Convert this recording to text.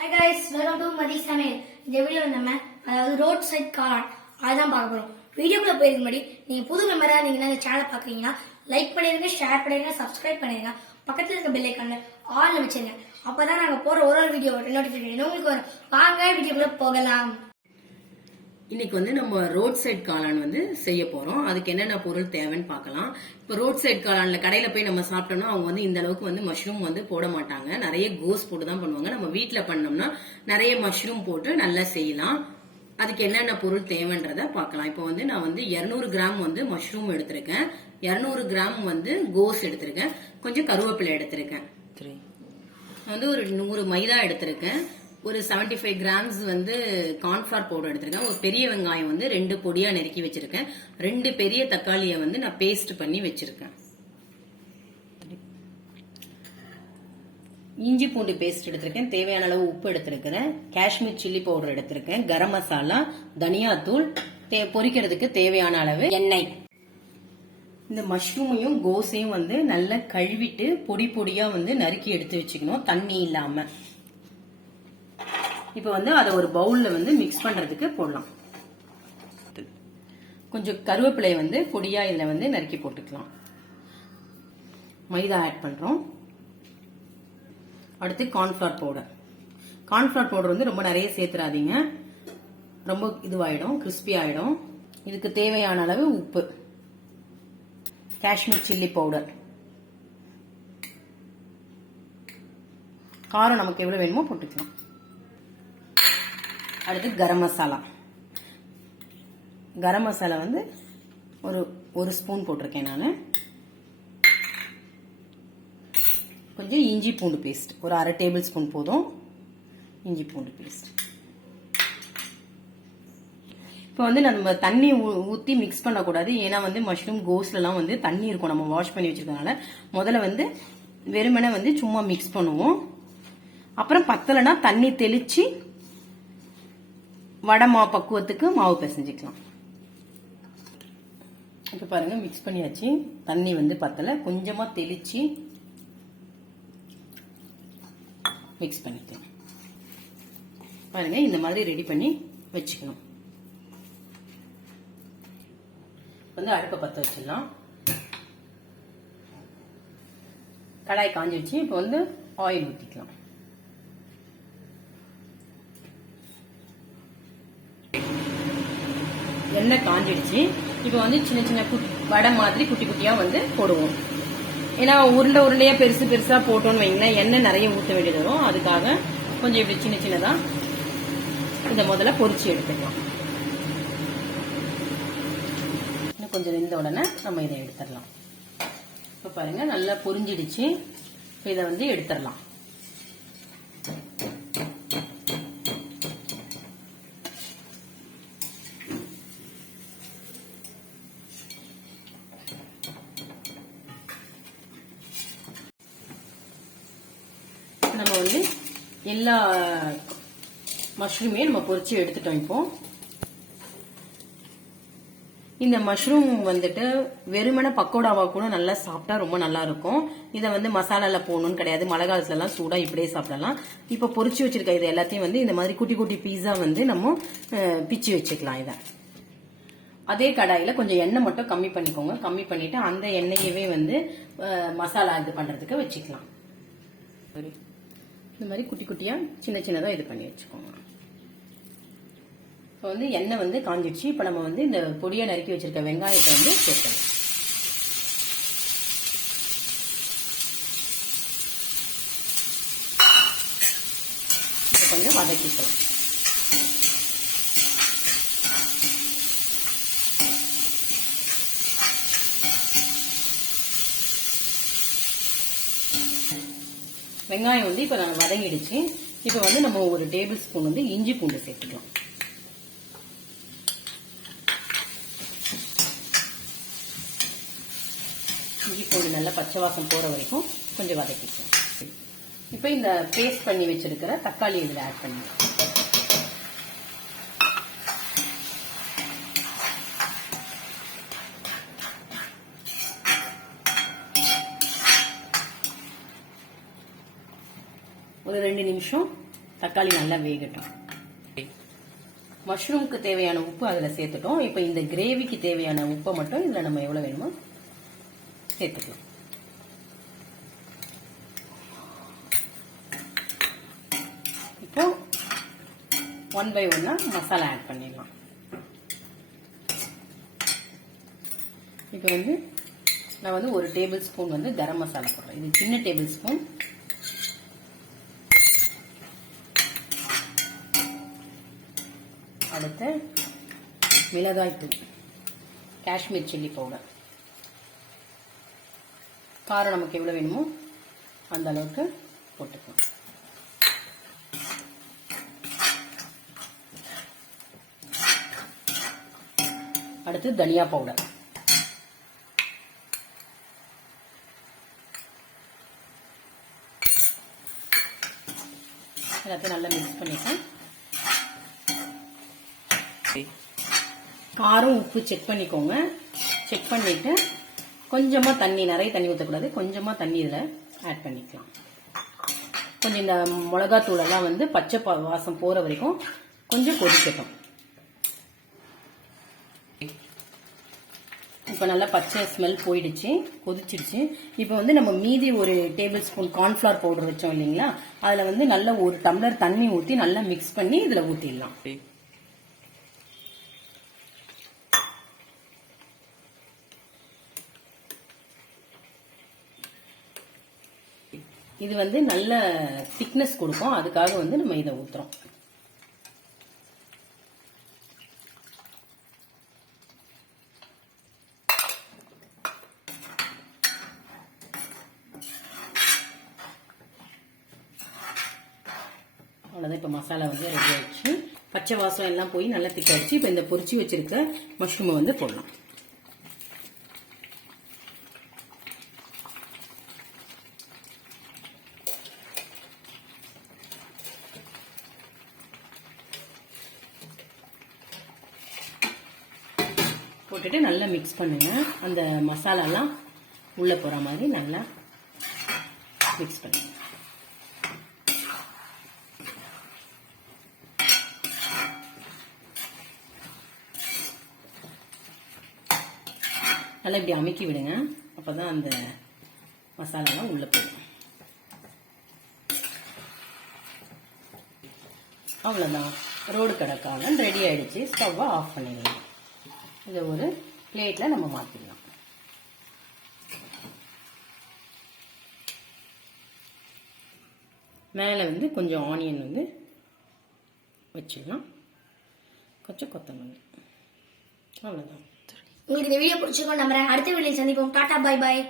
Hi guys, welcome to Mathiz Samayal. இந்த video நம்ம அதாவது ரோட் சைட் காளான் அதான் பார்க்க போறோம். வீடியோக்குள்ள போயிருக்கு முன்னாடி நீங்க புது மெம்பரா நீங்க இந்த சேனலை பாக்குறீங்கன்னா லைக் பண்ணிருங்க, ஷேர் பண்ணிருங்க, சப்ஸ்கிரைப் பண்ணிருங்க. பக்கத்துல இருக்க பெல் ஐகானை ஆல்ல வச்சிருங்க. அப்பதான் நாங்க போற ஒரு வீடியோ நோட்டிபிகேஷன் உங்களுக்கு வரும். வாங்க வீடியோக்குள்ள போகலாம். இன்னைக்கு நம்ம ரோட் சைட் காளான் செய்ய போறோம். அதுக்கு என்னென்ன பொருள் தேவைன்னு பார்க்கலாம். இப்போ ரோட் சைட் காளான்ல கடையில போய் நம்ம சாப்பிட்டோம்னா அவங்க இந்த அளவுக்கு மஷ்ரூம் போட மாட்டாங்க. நிறைய கோஸ் போட்டு தான் பண்ணுவாங்க. நம்ம வீட்டுல பண்ணோம்னா நிறைய மஷ்ரூம் போட்டு நல்லா செய்யலாம். அதுக்கு என்னென்ன பொருள் தேவைன்றத பார்க்கலாம். இப்போ நான் 200 கிராம் மஷ்ரூம் எடுத்திருக்கேன். 200 கிராம் கோஸ் எடுத்திருக்கேன். கொஞ்சம் கருவேப்பிலை எடுத்திருக்கேன். ஒரு 100 மைதா எடுத்திருக்கேன். ஒரு 75 கிராம்ஸ் கார்ன்ஃபிளவர் பவுடர் எடுத்திருக்கேன். ஒரு பெரிய வெங்காயம் 2 பொடியா நெருக்கி வச்சிருக்கேன். 2 பெரிய தக்காளியை நான் பேஸ்ட் பண்ணி வச்சிருக்கேன். இஞ்சி பூண்டு பேஸ்ட் எடுத்திருக்கேன். தேவையான அளவு உப்பு எடுத்திருக்கிறேன். காஷ்மீர் சில்லி பவுடர் எடுத்திருக்கேன். கரம் மசாலா, தனியாத்தூள், பொரிக்கிறதுக்கு தேவையான அளவு எண்ணெய். இந்த மஷ்ரூமையும் கோஸையும் நல்லா கழுவிட்டு பொடி பொடியா நறுக்கி எடுத்து வச்சுக்கணும், தண்ணி இல்லாம. இப்ப அதை ஒரு பவுல்ல மிக்ஸ் பண்றதுக்கு போடலாம். கொஞ்சம் கருவேப்பிலை பொடியா இதுல நறுக்கி போட்டுக்கலாம். மைதா ஆட் பண்றோம். அடுத்து கார்ன்ஃபிளவர் பவுடர். கார்ன்ஃபிளவர் பவுடர் ரொம்ப நிறைய சேர்த்துறாதீங்க, ரொம்ப இதுவாயிடும், கிறிஸ்பி ஆயிடும். இதுக்கு தேவையான அளவு உப்பு. Kashmir chilli powder. காரம் நமக்கு எவ்வளவு வேணுமோ போட்டுக்கலாம். அடுத்து கரம் மசாலா. கரம் மசாலா ஒரு ஸ்பூன் போட்டிருக்கேன் நான். கொஞ்சம் இஞ்சி பூண்டு பேஸ்ட், ஒரு 1/2 டேபிள் ஸ்பூன் போதும் இஞ்சி பூண்டு பேஸ்ட். இப்போ நம்ம தண்ணி ஊத்தி மிக்ஸ் பண்ணக்கூடாது. ஏன்னா மஷ்ரூம் கோஸ்ல எல்லாம் தண்ணி இருக்கும், நம்ம வாஷ் பண்ணி வச்சிருக்கனால. முதல்ல வெறுமனே சும்மா மிக்ஸ் பண்ணுவோம். அப்புறம் பத்தலைன்னா தண்ணி தெளிச்சு வடை மாவு பக்குவத்துக்கு மாவு பிசைஞ்சிக்கலாம். இப்ப பாருங்க மிக்ஸ் பண்ணியாச்சு. தண்ணி பத்தல, கொஞ்சமா தெளிச்சு மிக்ஸ் பண்ணிக்கலாம். பாருங்க இந்த மாதிரி ரெடி பண்ணி வச்சுக்கணும். அடுப்பை பத்த வச்சிடலாம். கடாய் காஞ்சிடுச்சு. இப்போ ஆயில் ஊற்றிக்கலாம். எண்ணெய் காஞ்சிடுச்சு. இப்போ சின்ன சின்ன வடை மாதிரி குட்டி குட்டியா போடுவோம். ஏன்னா உருண்டை உருண்டையா பெருசு பெருசா போட்டோம்னு வைங்களேன், எண்ணெய் நிறைய ஊற்ற வேண்டியது வரும். அதுக்காக கொஞ்சம் இப்படி சின்ன சின்னதா இந்த முதல்ல பொரிச்சு எடுத்துக்கலாம். இன்னும் கொஞ்சம் வெந்த உடனே நம்ம இதை எடுத்துடலாம். இப்ப பாருங்க நல்லா பொரிஞ்சிடுச்சு. இதை எடுத்துடலாம். நம்ம எல்லா மஷ்ரூமையும் நம்ம பொரிச்சு எடுத்துட்டோம். இப்போ இந்த மஷ்ரூம் வெறுமனே பக்கோடாவா கூட நல்லா சாப்பிட்டா ரொம்ப நல்லா இருக்கும். இதை மசாலால போடணும்னு கிடையாது. மழை காலத்துல எல்லாம் சூடா இப்படியே சாப்பிடலாம். இப்ப பொரிச்சு வச்சிருக்க இது எல்லாத்தையும் இந்த மாதிரி குட்டி குட்டி பீஸா நம்ம பிச்சு வச்சுக்கலாம். இதை அதே கடாயில கொஞ்சம் எண்ணெய் மட்டும் கம்மி பண்ணிக்கோங்க. கம்மி பண்ணிட்டு அந்த எண்ணெயவே மசாலா இது பண்றதுக்கு வச்சுக்கலாம். இந்த மாதிரி குட்டி குட்டியா சின்ன சின்னதா இது பண்ணி வச்சுக்கோங்க. இப்போ எண்ணெய் காஞ்சிடுச்சு. இப்ப நம்ம இந்த பொடியா நறுக்கி வச்சிருக்க வெங்காயத்தை சேர்க்கணும். கொஞ்சம் வதக்கிக்கலாம். வெங்காயம் இப்ப நான் வதங்கிடுச்சு. இப்ப நம்ம ஒரு டேபிள் ஸ்பூன் இஞ்சி பூண்டு சேர்த்துக்கலாம். இஞ்சி பூண்டு நல்லா பச்சை வாசம் போற வரைக்கும் கொஞ்சம் வதக்கிக்கலாம். இப்ப இந்த பேஸ்ட் பண்ணி வச்சிருக்கிற தக்காளி இதுல ஆட் பண்ணிக்கலாம். ஒரு 2 நிமிஷம் தக்காளி நல்லா வேகட்டும். மஷ்ரூமுக்கு தேவையான உப்பு அதில் சேர்த்துட்டோம். இப்போ இந்த கிரேவிக்கு தேவையான உப்பை மட்டும் இதில் நம்ம எவ்வளோ வேணுமோ சேர்த்துக்கலாம். இப்போ 1 by 1 மசாலா ஆட் பண்ணிடலாம். இப்போ வந்து நான் வந்து 1 டேபிள் ஸ்பூன் வந்து கரம் மசாலா போடுறேன். இது சின்ன டேபிள் ஸ்பூன். அடுத்து மிளகாய் தூள், காஷ்மீர் சில்லி பவுடர். காரம் நமக்கு எவ்வளோ வேணுமோ அந்த அளவுக்கு போட்டுக்கலாம். அடுத்து தனியா பவுடர். எல்லாத்தையும் நல்லா மிக்ஸ் பண்ணிட்டேன். காரம் உப்பு செக் பண்ணிக்கோங்க. செக் பண்ணிட்டு கொஞ்சமா தண்ணி, நிறைய தண்ணி ஊற்றக்கூடாது, கொஞ்சமா தண்ணி இதில் ஆட் பண்ணிக்கலாம். கொஞ்சம் இந்த மிளகாத்தூள் எல்லாம் வந்து பச்சை வாசம் போற வரைக்கும் கொஞ்சம் கொதிக்கட்டும். இப்போ நல்லா பச்சை ஸ்மெல் போயிடுச்சு, கொதிச்சிடுச்சு. இப்போ வந்து நம்ம மீதி 1 டேபிள் ஸ்பூன் கார்ன்ஃபிளவர் பவுடர் வச்சோம் இல்லைங்களா, அதில் வந்து நல்லா 1 டம்ளர் தண்ணி ஊற்றி நல்லா மிக்ஸ் பண்ணி இதில் ஊற்றிடலாம். இது வந்து நல்ல திக்னஸ் கொடுக்கும், அதுக்காக வந்து நம்ம இதை ஊத்துறோம். அவ்வளோதான். இப்போ மசாலா வந்து ரெடி ஆயிடுச்சு. பச்சை வாசம் எல்லாம் போய் நல்லா திக்காயிடுச்சு. இப்போ இந்த பொரிச்சு வச்சிருக்க மஷ்ரூமை வந்து போடலாம். போட்டுட்டு நல்லா மிக்ஸ் பண்ணுங்க. அந்த மசாலாலாம் உள்ள போற மாதிரி நல்லா மிக்ஸ் பண்ணுங்க. நல்லா இப்படி அமுக்கி விடுங்க, அப்பதான் அந்த மசாலாலாம் உள்ள போடும். அவ்வளவுதான், ரோடு கடை காளான் ரெடி ஆயிடுச்சு. ஸ்டவ்வை ஆஃப் பண்ணிடலாம். இதை ஒரு பிளேட்ல நம்ம மாத்திடலாம். மேலே வந்து கொஞ்சம் ஆனியன் வந்து வச்சிடலாம், கொஞ்சம் கொத்தமல்லி. அவ்வளோதான். உங்களுக்கு இந்த வீடியோ பிடிச்சிருக்கோம் நம்புறேன். அடுத்த வீடியோ சந்திப்போம். Tata, bye bye.